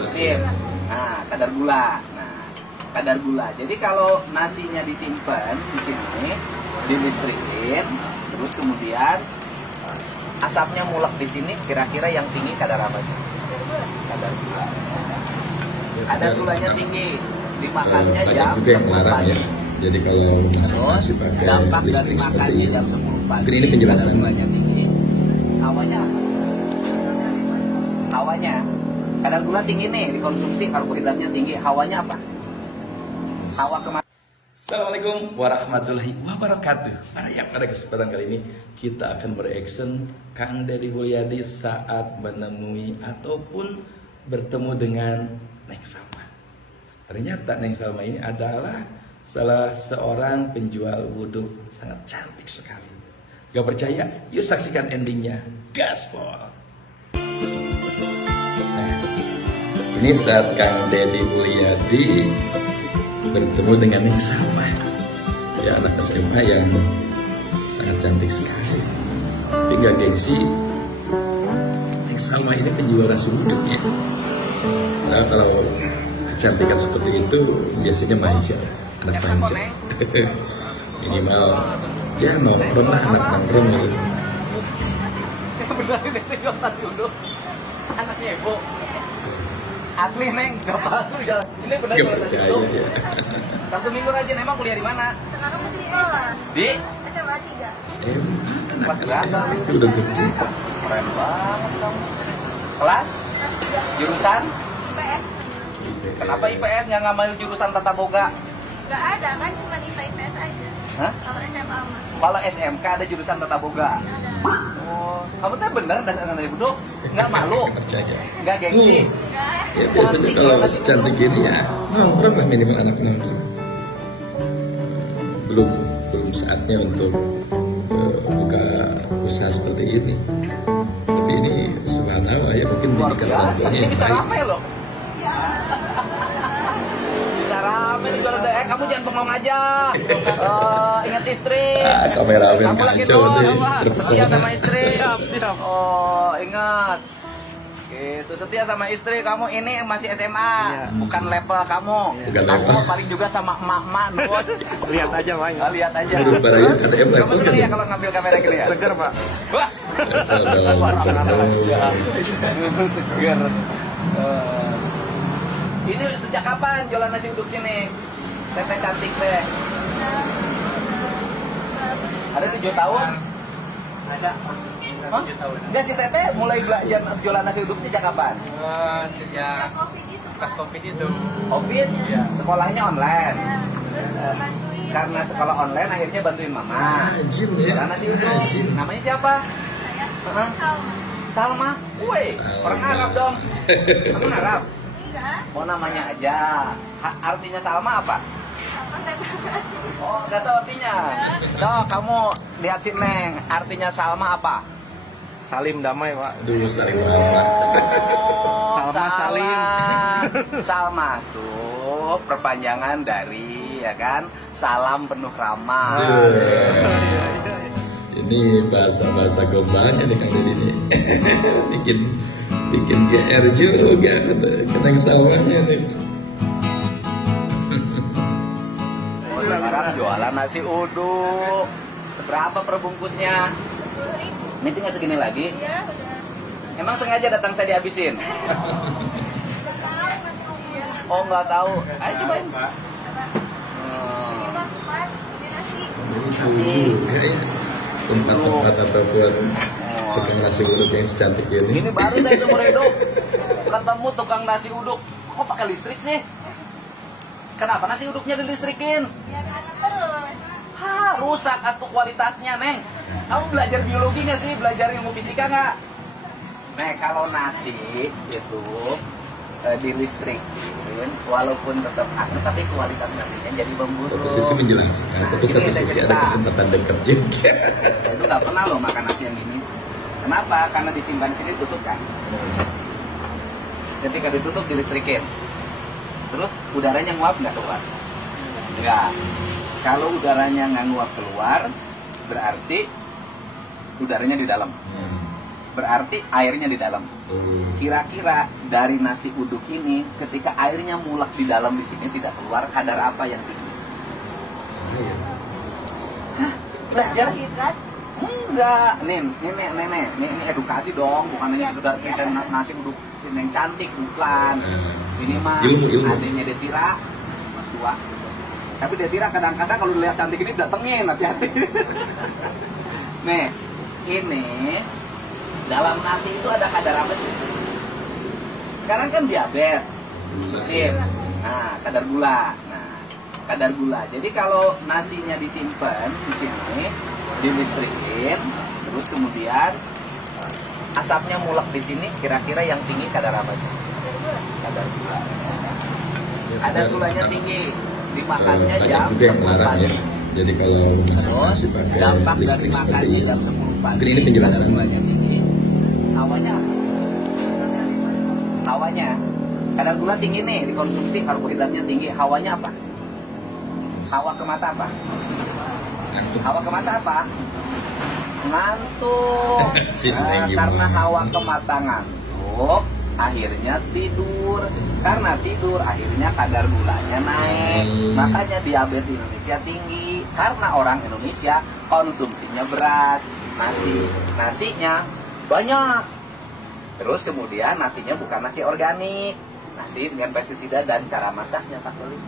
mesin. Nah, kadar gula. Nah, kadar gula. Jadi kalau nasinya disimpan di sini, dilistrikin, terus kemudian asapnya mulek di sini, kira-kira yang tinggi kadar apa? Kadar gula. Kadar gulanya tinggi, dimakannya jam juga yang 10 melarang pagi. ya. Jadi kalau masih pakai Dampak dari listrik seperti makannya ini, jam 10 pagi. mungkin ini penjelasan. Kadar gulanya tinggi. Hawanya apa? Hawanya. Kadar gula tinggi nih, dikonsumsi, karbohidratnya tinggi. Hawanya apa? Hawa kemana? Assalamualaikum warahmatullahi wabarakatuh. Pada kesempatan kali ini kita akan bereaction Kang Deddy Mulyadi saat menemui ataupun bertemu dengan Neng Salma. Ternyata Neng Salma ini adalah salah seorang penjual wudhu sangat cantik sekali. Gak percaya? Yuk saksikan endingnya. Gaspol. Nah, ini saat Kang Deddy Mulyadi bertemu dengan Neng Salma, ya anak SMA yang sangat cantik sekali. Tapi nggak gengsi, Neng Salma ini penjual nasi uduk ya. Nah kalau kecantikan seperti itu biasanya manja, anak manja. Minimal ya nongkrong lah, anak nongkrong gitu. Anaknya ibu. Asli Neng, gak palsu ya. Ini benar Gak percaya ya. Sabtu Minggu rajin, emang kuliah di mana? Sekarang masih sekolah. Di SMA 3. SMA, anak Kelas berapa? SMA itu udah gede. Keren banget kamu. Kelas? Jurusan? IPS. Kenapa IPS nggak ngambil jurusan tata boga? Gak ada kan, cuma IPA IPS aja. Hah? Kalau SMA mah. Kalau SMK ada jurusan tata boga. Ada. Oh, kamu tuh bener dasar dari budok? Nggak malu? Gak percaya. Nggak gengsi? Ya biasanya kalau secantik ini ya nongkrong lah, minimal anak nongkrong. Belum saatnya untuk buka usaha seperti ini. Tapi ini subhanallah ya, mungkin Luar didikan biasa, orang tuanya ini yang bisa baik. ramai loh. Bisa ramai nih jualan deh. Kamu jangan bengong aja. Ingat istri. Kameramen Kamu lagi kacau nol, nih, setia terpesona. sama istri. Oh, ingat. Gitu, setia sama istri. Kamu ini masih SMA, bukan level kamu. Bukan Kamu level. paling juga sama emak-emak, Nut. Lihat aja, Pak. Lihat aja. Aduh, barangnya KTM Kamu level seneng kan ya ya? kalau ngambil kamera gini ya? Seger, Pak. Wah, seger. Ini sejak kapan jualan nasi uduk sini? Teteh cantik deh. Ada 7 tahun? Ada. Hah? Enggak, si Teteh mulai belajar jualan nasi uduk sejak kapan? Sejak Covid itu. pas Covid itu. Covid? Iya. Sekolahnya online. Terus bantuin. Karena sekolah online akhirnya bantuin mama. Rajin ya, Jualan nasi uduk. rajin. Namanya siapa? Saya Hah? Salma. Salma. Woi, Salma. orang Arab dong. Kamu Arab? Enggak. Oh, namanya aja. Artinya Salma apa? Sama saya banget. Oh, nggak tahu artinya. So, kamu lihat sini, Neng. Artinya Salma apa? Salim damai, Pak. Aduh, saling lama. Oh, Salma Salim. Salma tuh perpanjangan dari, ya kan, salam penuh ramah. Ini bahasa-bahasa globalnya nih Kang Deddy ini. bikin GR juga kena salahnya nih. Sekarang jualan nasi uduk. Seberapa perbungkusnya? 10.000. Ini tinggal segini lagi. Ya, udah. Emang sengaja datang saya dihabisin? Udah tahu nanti rupiah. Oh, nggak tahu. Ayo cobain. Ini Bang, Pak. Ini nasi. Jadi tahu juga ya tempat-tempat ataupun tukang nasi uduk yang secantik ini. Ini baru saya seumur hidup ketemu tukang nasi uduk. Kok pakai listrik sih? Kenapa nasi uduknya dilistrikin? Biar anak terus. Rusak atau kualitasnya, Neng. Kamu belajar biologi nggak sih? Belajar ilmu fisika nggak? Neng, kalau nasi itu dilistrikin, walaupun tetap anget, tapi kualitas nasinya jadi memburuk. Satu sisi menjelaskan, tapi Ini satu saya sisi cerita. ada kesempatan dekat juga. Saya itu nggak pernah loh makan nasi yang gini. Kenapa? Karena disimpan sini tutup kan. Ketika ditutup dilistrikin. Terus udaranya nguap nggak keluar? Enggak. Kalau udaranya nggak nguap keluar, berarti udaranya di dalam. berarti airnya di dalam. Kira-kira dari nasi uduk ini, ketika airnya mulak di dalam di sini tidak keluar, kadar apa yang tinggi? Hah? Belajar? Karbohidrat. Enggak, ini edukasi dong, bukan hanya sudah kita nasi uduk yang cantik, bukan. Ini mah Ilmu. adanya Detira, tua. Tapi Detira kadang-kadang kalau lihat cantik ini datengin, hati-hati. Nih, ini dalam nasi itu ada kadar apa sih? Sekarang kan diabetes, sip. Nah, kadar gula. Nah, kadar gula. Jadi kalau nasinya disimpan di sini, dilistrikin, terus kemudian asapnya mulek di sini, kira-kira yang tinggi kadar apa? Kadar gula. Kadar gulanya tinggi, dimakannya Banyak jam juga yang 10 melarang pagi. ya. Jadi kalau Terus masih pakai dampak dari listrik seperti makannya ini, jam 10 pagi. mungkin ini penjelasan. Kadar gulanya tinggi. Hawanya apa? Hawanya. Kadar gula tinggi nih, dikonsumsi, karbohidratnya tinggi. Hawanya apa? Hawa ke mata apa? Ngantuk. Hawa ke mata apa? Ngantuk. Si Nah, Neng karena gimana? hawa ke mata ngantuk, akhirnya tidur. Karena tidur, akhirnya kadar gulanya naik. Makanya diabetes di Indonesia tinggi. Karena orang Indonesia konsumsinya beras, nasi. Nasinya banyak. Terus kemudian nasinya bukan nasi organik. Nasi dengan pestisida dan cara masaknya Pak Tulis.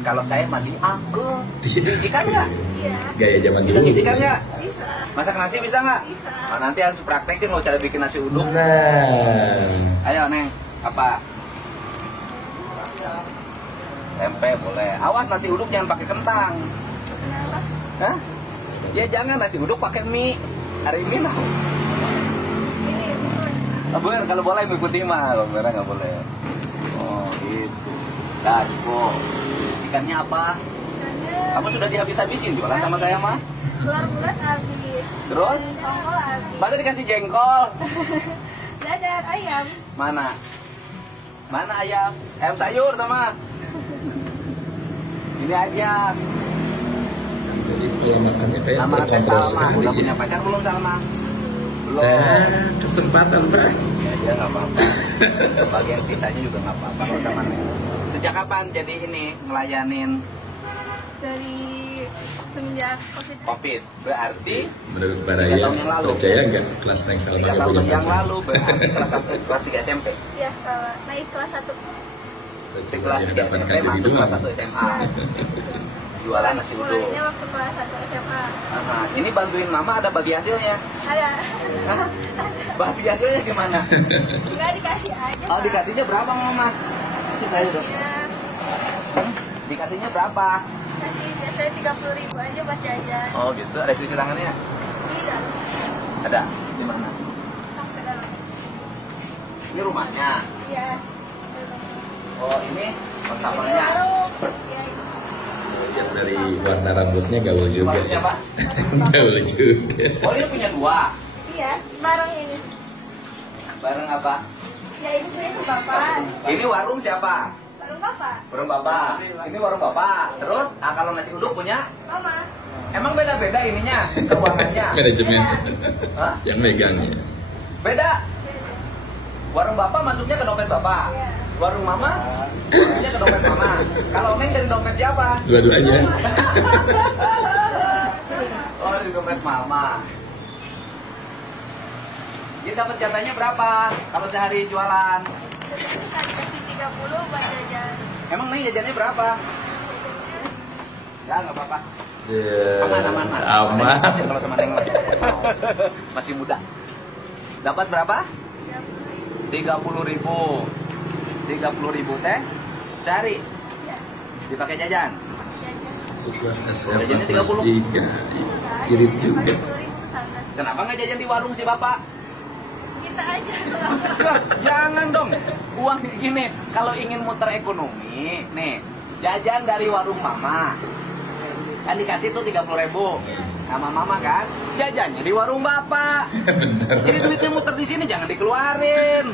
Kalau saya mandi aku. Bisikan nggak? Iya. Gaya zaman Bisa dulu. bisikan nggak? Bisa. Masak nasi bisa nggak? Bisa. Nah, nanti harus praktekin lo cara bikin nasi uduk. Nah, Ayo Neng, apa? Tempe boleh. Awas nasi uduk jangan pakai kentang. Kenapa? Hah? Ya jangan nasi uduk pakai mie. Hari ini nah. Ini bukan. Bener, kalau boleh mengikuti mah, kalau merah nggak boleh. Oh gitu. Dago. Ikannya apa? Ikannya Kamu sudah dihabis-habisin jualan sama saya mah. telur bulat habis. Terus? Tongkol habis. Masa dikasih jengkol? Dadar ayam. Mana? Mana ayam? Ayam sayur sama. Ini aja. jadi pola makannya kayak Sama Teh terkontrol Salma. sekali Udah ya. punya pacar belum Salma? Belum. Nah, kesempatan Pak. Ya nggak apa-apa. Bagian sisanya juga nggak apa-apa kalau sama Neng. Sejak kapan jadi ini ngelayanin Dari semenjak COVID? Berarti Menurut 3 Baraya, tahun yang lalu. percaya nggak kelas Neng Salma 3 nggak tahun punya yang pacar? lalu berarti kelas 3 SMP. ya kalau naik kelas 1. Di Coba kelas di 3 hadapan SMP Kak Dedi masuk doang. kelas 1 SMA. Jualan nasi uduk. Mulainya waktu kelas 1 SMA. Nah, ini bantuin mama ada bagi hasilnya. Ada. Hah? Bagi hasilnya gimana? Enggak dikasih aja. Oh Pak. dikasihnya berapa mama? Kasih aja dong. Ya, Dikasihnya berapa? kasih biasanya 30.000 aja buat jajan. Oh gitu, ada cuci tangannya? Tidak. Ada. Di mana? Sampai dalam. Ini rumahnya. Ya. Oh ini Ini pertamanya. warung. Ya, ini. Lihat dari warna rambutnya gaul juga Warungnya ya. Pak? Gaul juga. Oh ini punya 2. Iya, bareng ini. Bareng apa? Ya ini punya ke bapak. Ini warung siapa? Bareng bapak. Warung bapak. Ini warung bapak. Terus kalau nasi uduk punya? Mama. Emang beda-beda ininya keuangannya? Manajemen Hah? yang megangnya. Beda. Warung bapak masuknya ke dompet bapak. Iya. Warung mama masuknya ke dompet mama. Kalau Neng dari dompet siapa? Dua-duanya. Oh dari dompet mama. Jadi dapat jatahnya berapa kalau sehari jualan? Kan dikasih 30 buat jajan. Emang Neng jajannya berapa? Ya nggak apa-apa. Ya, Aman. aman. Kalau sama Neng mah. Masih muda. Dapat berapa? 30.000. 30.000 teh sehari Ya, dipakai jajan. jajan. Untuk kelas SMA Jajannya kelas 30. 3 irit juga. 40.000 sana. Kenapa nggak jajan di warung si bapak? Kita aja. Jangan dong. Uang gini, kalau ingin muter ekonomi, nih jajan dari warung mama. Kan dikasih tuh 30.000 sama mama kan, jajannya di warung bapak. Jadi duitnya muter di sini jangan dikeluarin.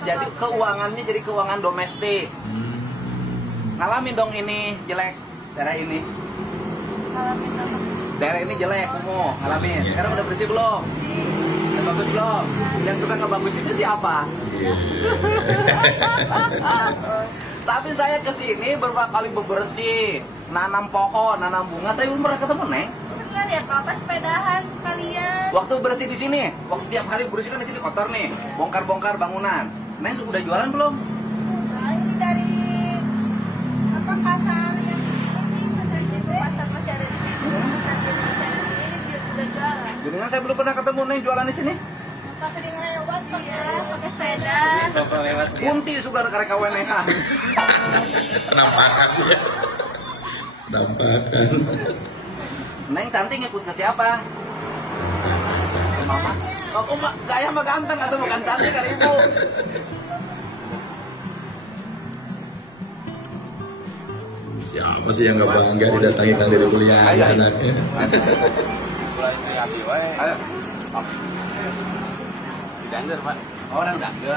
Jadi keuangannya jadi keuangan domestik. Ngalamin dong ini jelek, daerah ini. Ngalamin apa? Daerah ini jelek, kumuh, ngalamin. Sekarang udah bersih belum? Sih. Udah bagus belum? Yang suka ngebagus itu siapa? Iya. Tapi saya kesini beberapa kali bebersih, nanam pohon, nanam bunga, tapi belum pernah ketemu Neng. Pernah lihat Papa sepedahan sekalian. Waktu bersih di sini, waktu tiap hari bersih kan di sini kotor nih, bongkar-bongkar bangunan. Neng udah jualan belum? Nah, ini dari apa pasar yang ini pasar itu pasar masih ada di sini. Pasar Indonesia ini dia sudah jualan. Jadi saya belum pernah ketemu Neng jualan di sini. Pas sering lewat pakai sepeda. Bapak lewat ya. Kunti sudah karek kawenehan. Penampakan ya. Penampakan. Neng cantik ngikut ke siapa? Mama. Oh, gaya mah ganteng atau bukan cantik kan ibu? Siapa sih yang nggak bangga didatangi kali dari kuliah anaknya? Ayo. Dander, Pak. Orang danger.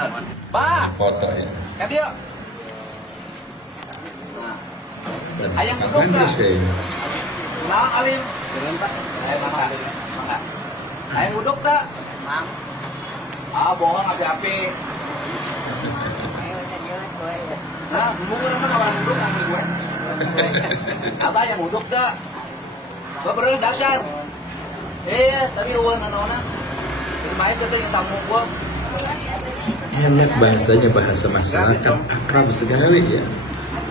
Pak, Foto ya. kan dia. Nah, Dan Ayam ngapain duduk, terus Kak? kayaknya? nah Alim. Jalan Pak. Ayo makan. Makan. Ayo duduk tak? Mang. Ah, bohong api-api. Nah, mungkin orang orang duduk ngambil gue. Abah yang duduk tak? Gue beri dacar. Tadi uang anak-anak. Main katanya tamu gue. Enak bahasanya, bahasa masyarakat, akrab sekali ya.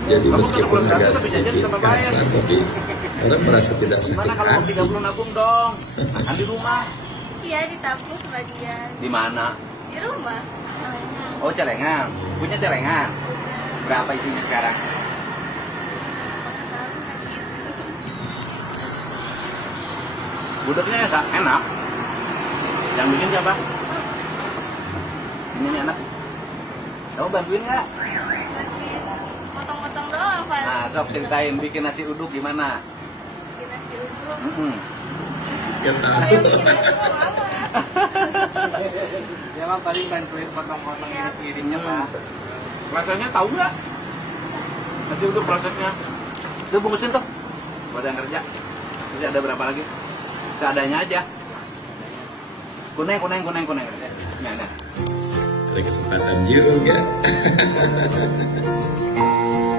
Jadi meskipun agak sedikit kasar, tapi orang merasa tidak sakit Gimana kalau hati. 30 nabung dong? Makan di rumah. Iya ditabung sebagian. Di mana? Di rumah. Soalnya. Oh, celengan. Punya celengan. Berapa isinya sekarang? Budaknya enak. Yang bikin siapa? Ini anak. Kamu bantuin nggak? Potong-potong doang Pak. Nah, sok ceritain bikin nasi uduk gimana? Bikin nasi uduk. Gak Saya tahu. bikin nasi uduk lama. Dia mah paling bantuin potong-potong iris-irisnya, Pak. Rasanya tahu nggak? Nasi uduk prosesnya. Itu bungkusin tuh. Buat yang kerja. Jadi ada berapa lagi? Seadanya aja. Kuning. Nah. Ada kesempatan juga.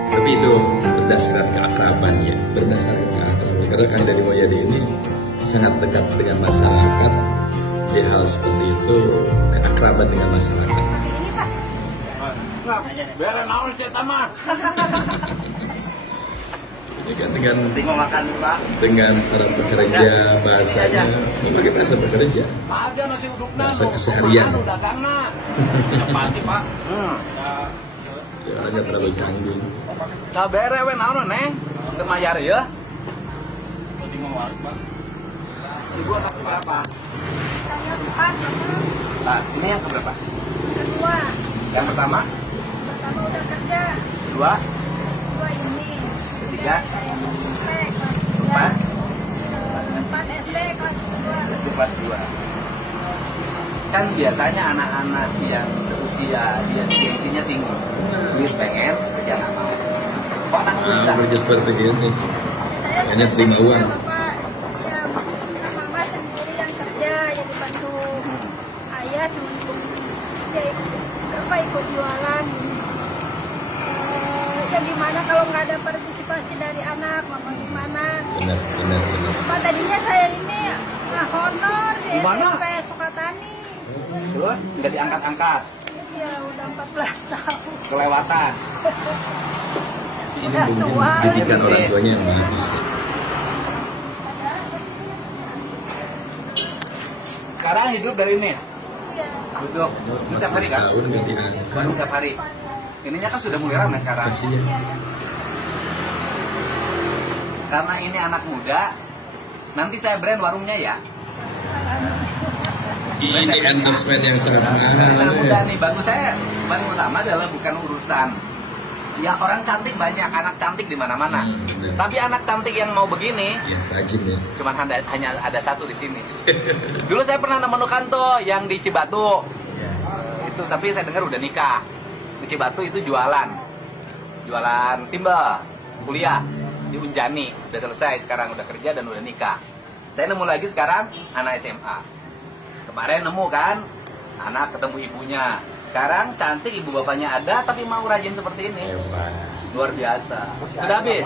Tapi itu berdasarkan keakraban ya, berdasarkan keakraban. Karena Kang Deddy Mulyadi ini sangat dekat dengan masyarakat. Di hal seperti itu, keakraban dengan masyarakat. Ini Pak. Nggak, biar naon sih tamah. Ini kan dengan Tinggal makan nih, Pak. dengan para pekerja bahasanya, memakai bahasa pekerja. Ada nasi uduk Bahasa keseharian. Udah karena. Pasti, Pak. Orangnya terlalu canggung. Nah, bere we naon Neng? Teu mayar ya. Tadi mau warik, Pak. Ibu anak berapa? Saya empat sama Nah, ini yang keberapa? kedua. Yang pertama, Pertama udah kerja. kedua, Kedua ini. Ketiga. Saya SD kelas empat, 3. 4 SD kelas 2. keempat, dua. Kan biasanya anak-anak yang seusia dia gengsinya tinggi, duit pengen kerja nggak mau. Kok anak Nah, bisa? kerja seperti ini. Saya Hanya terima uang. Bapak, ya, mama sendiri yang kerja, ya dibantu ayah cuma ya, apa ikut jualan. Ya gimana kalau nggak ada partisipasi dari anak, mama gimana? Benar. Pak tadinya saya ini honor di Gimana? SMP Sukatani. Terus nggak diangkat-angkat, Ya udah 14 tahun. kelewatan. Ini mungkin didikan orang tuanya yang bagus ya. Sekarang hidup dari ini. Iya. Duduk. Ini tiap hari 14 kan? tahun nggak diangkat. Baru tiap hari. Ininya kan sudah mulai ramai sekarang. Kasihan. Karena ini anak muda, nanti saya brand warungnya ya. Ini endorsement yang sangat mahal. Anak muda Ya. nih, bagi saya paling utama adalah bukan urusan. Ya orang cantik banyak, anak cantik di mana-mana. Benar. Tapi anak cantik yang mau begini, Ya, rajin ya. cuman hanya ada satu di sini. Dulu saya pernah menemukan tuh yang di Cibatu. Itu tapi saya dengar udah nikah. Di Cibatu itu jualan timbel, kuliah di Unjani, udah selesai sekarang udah kerja dan udah nikah. Saya nemu lagi sekarang anak SMA. Kemarin nemu kan, anak ketemu ibunya. Sekarang cantik, ibu bapaknya ada, tapi mau rajin seperti ini. Hebat. Luar biasa. Sudah habis?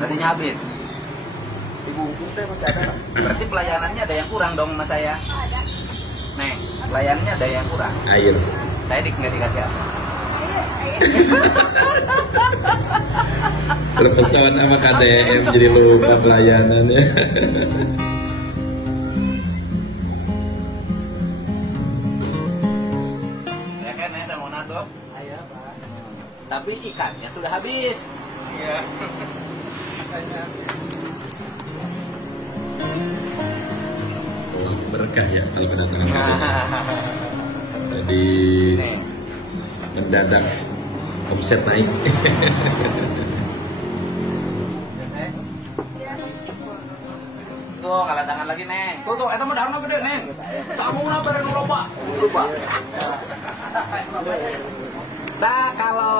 Nasinya habis. Ibu teh masih ada. Berarti pelayanannya ada yang kurang dong sama saya. Ada. Neng, pelayanannya ada yang kurang. Air. Saya nggak dikasih apa? Ayo. Terpesona sama KDM jadi lupa pelayanannya. Ya kan, Neng, saya mau nado. Ayah, Pak. Tapi ikannya sudah habis. Iya. Wah, berkah ya kalau kedatangan KDM. Jadi Nih, mendadak omset naik. tuh kalau tangan lagi, Neng. Tuh, itu mah daunnya gede, Neng. Kamu mau nambah dulu, Pak. Lupa. Nah, kalau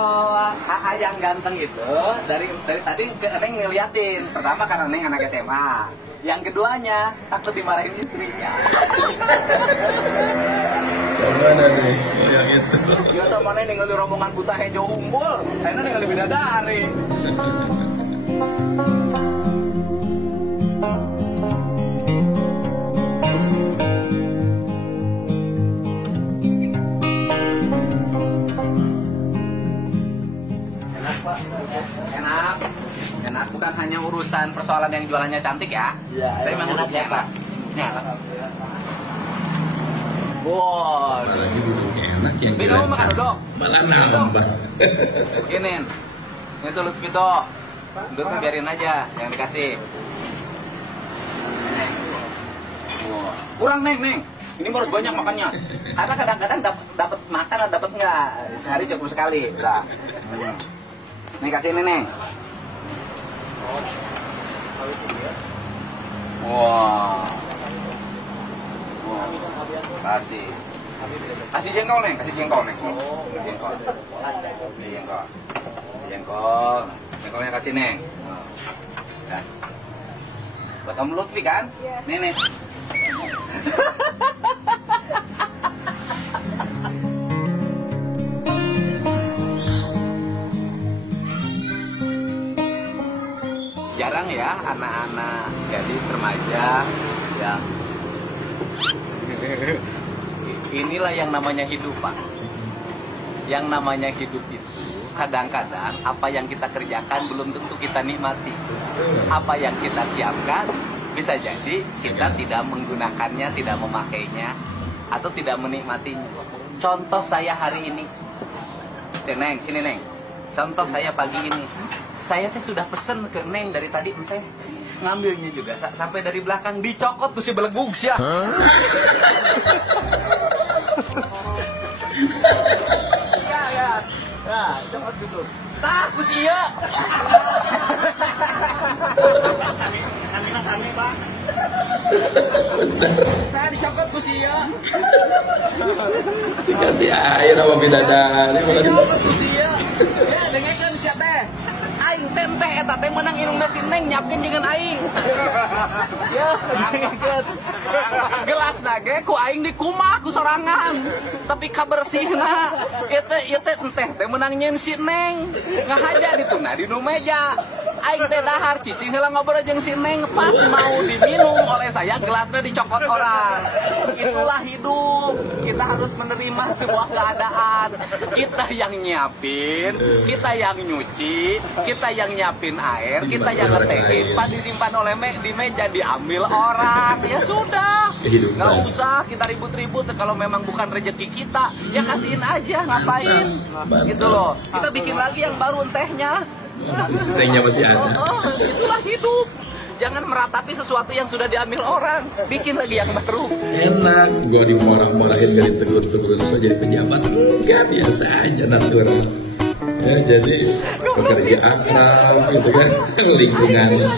AA yang ganteng itu dari tadi Neng ngeliatin. Pertama karena Neng anak SMA. Yang keduanya takut dimarahin istrinya. Yang mana nih? Yang itu. Ya sama Neng ningali rombongan buta hejo umbul. Kayaknya ningali bidadari. Enak, enak bukan hanya urusan persoalan yang jualannya cantik ya, Iya, tapi memang enak duduknya ya, Pak. enak. Wow, Apalagi duduknya enak yang Bi, kamu makan duduk. malah nambah. beginin. Ini tuh Lutfi tuh, duduknya biarin aja yang dikasih. Neng. Wow. Kurang Neng. Ini harus banyak makannya. Karena kadang-kadang dapat makan atau dapat enggak. Sehari cukup sekali. Udah. Nih kasih ini, Neng. Wah. Kasih. Kasih jengkol, Neng. Kasih jengkol, Neng. Jengkol. Kasih jengkol. Jengkol. Jengkolnya kasih, Neng. Nah. Buat Om Lutfi kan? Nih, nih. Jarang ya anak-anak gadis remaja yang inilah yang namanya hidup, Pak. Yang namanya hidup itu kadang-kadang apa yang kita kerjakan belum tentu kita nikmati. Apa yang kita siapkan bisa jadi kita tidak menggunakannya, tidak memakainya, atau tidak menikmatinya. Contoh saya hari ini, Neng, sini Neng. Contoh saya pagi ini, saya tuh sudah pesen ke Neng dari tadi, enteh ngambilnya juga sampai dari belakang dicokot tuh si belegug sih. Ya, cokot gitu. Takut sih ya. Kami, Pak. Saya dicokot tuh sih ya. Dikasih air sama bidadari malah Dicokot tuh sih ya. Ya, dengekeun sia teh. Aing teh eta teh menang inungna si Neng nyapkeun jeung aing. Ya, dengekeun. Gelas nage ku aing dikumah ku sorangan. Tapi kabersihna ieu teh teh menang nyeun si Neng. Ngahaja dituna di nu meja. Aing teh dahar cicing heula ngobrol jeung si Neng pas mau diminum oleh saya gelasnya dicokot orang. Itulah hidup. Kita harus menerima sebuah keadaan. Kita yang nyiapin, kita yang nyuci, kita yang nyiapin air, kita yang ngetekin, pas disimpan oleh di meja diambil orang. Ya sudah. Nggak usah kita ribut-ribut kalau memang bukan rezeki kita. Ya kasihin aja, ngapain? Gitu loh. Kita bikin lagi yang baru tehnya. Setengahnya masih ada. Itulah hidup. Jangan meratapi sesuatu yang sudah diambil orang. Bikin lagi yang baru. Enak, gua dimorah-morahin dari tegur-tegur so jadi pejabat. Enggak, biasa aja natural. Ya jadi pekerja akrab gitu kan, lingkungannya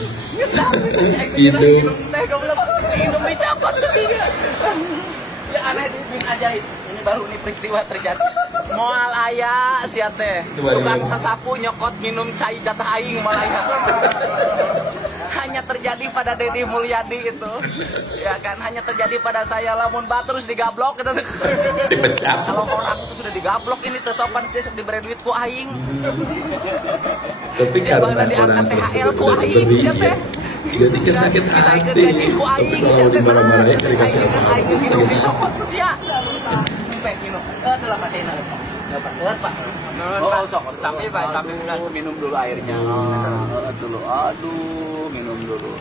hidup. Hidup dicopot tuh sih. Ya aneh ajaib. Ini baru nih peristiwa terjadi. Moal aya sia teh. Tukang sasapu nyokot minum cai jatah aing malah. Hanya terjadi pada Deddy Mulyadi itu. Ya kan, hanya terjadi pada saya. Lamun terus digablok gitu. Dipecat. Kalau orang itu sudah digablok ini tersopan sih diberi duit ku aing. Tapi Siapa karena yang diangkat orang THL tersebut ku tidak aing, beri, siapa? ya, jadi dia sakit hati. Tapi kalau dimarah-marahin dikasih apa-apa, sakit hati. Pak. Oh, sok. Sampai Pak, sampai minum dulu airnya. Dulu. Aduh, minum dulu.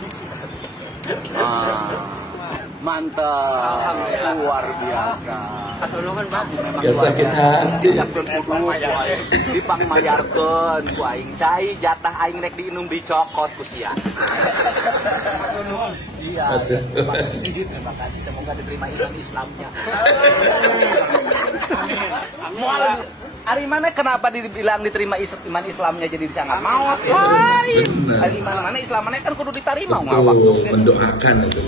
Mantap. Luar biasa. Ya sakit hati. Dipang mayarkeun ku aing cai jatah aing rek diinum dicokot ku sia. Iya. Terima kasih. Semoga diterima Islamnya. Mual. Hari mana kenapa dibilang diterima iman Islamnya jadi disanggap maut? Hari mana Islamnya kan kudu diterima ngawak. Mendoakan itu.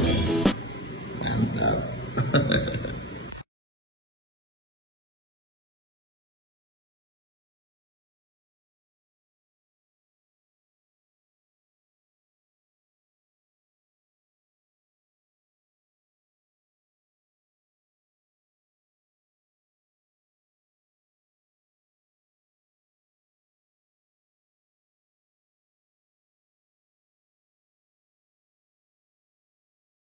Mantap.